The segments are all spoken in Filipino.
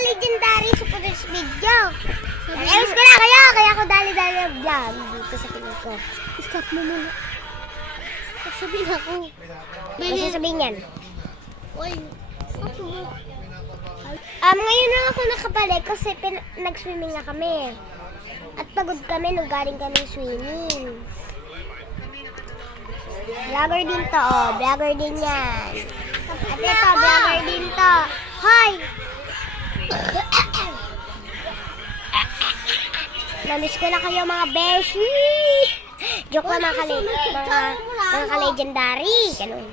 legendary super rich video. Ayos ko na kaya ako dali-dali vlog dito sa pinig ko. Stop mo muna. Sabihin ako. Ano sasabihin yan? Uy, stop mo. Ngayon lang ako nakabalik kasi nag-swimming na kami. At pagod kami nung galing kami swimming. Vlogger din to, vlogger din yan. At ito, vlogger din to. Hoy! Namiss ko na kayo mga beshi! Joke lang mga ka-legendary. Ganun.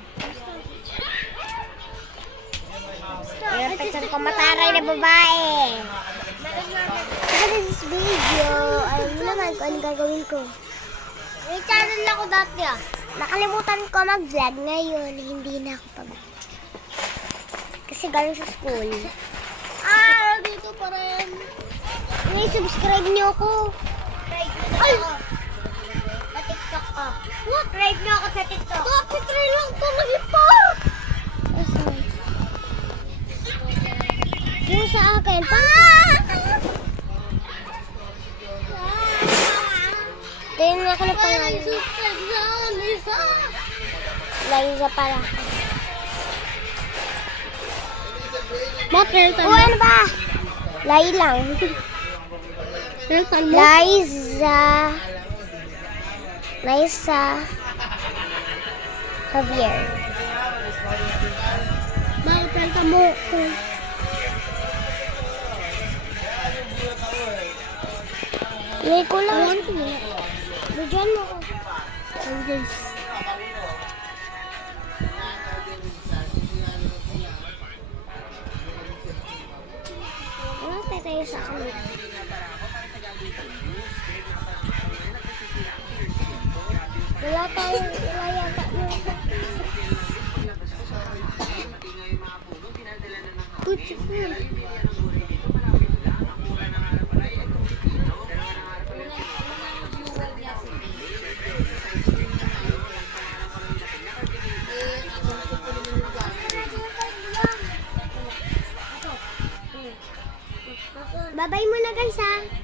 Yung picture ko mataray na babae. Sa this video, alam mo naman kung anong gagawin ko. May channel ako dati ah. Nakalimutan ko mag-vlog ngayon. Hindi na ako pag... Kasi galing sa school. Dito pa rin. Subscribe niyo ako. Ay! Sa TikTok ka. What? Subscribe niyo ako sa TikTok. Bakit try lang ito mag-ipar? Yung sa akin, tingnan ako ng pangalan. Subscribe na Lisa. Liza pala. Bakit? Ano ba? Lai lang. Liza Javier. Bakit pelta mo? Hindi ko lang. Bigyan mo ko. Oh guys. Ano tayo sa akin? Wala yata yun. Kutsi ko. Bye-bye muna guys ha.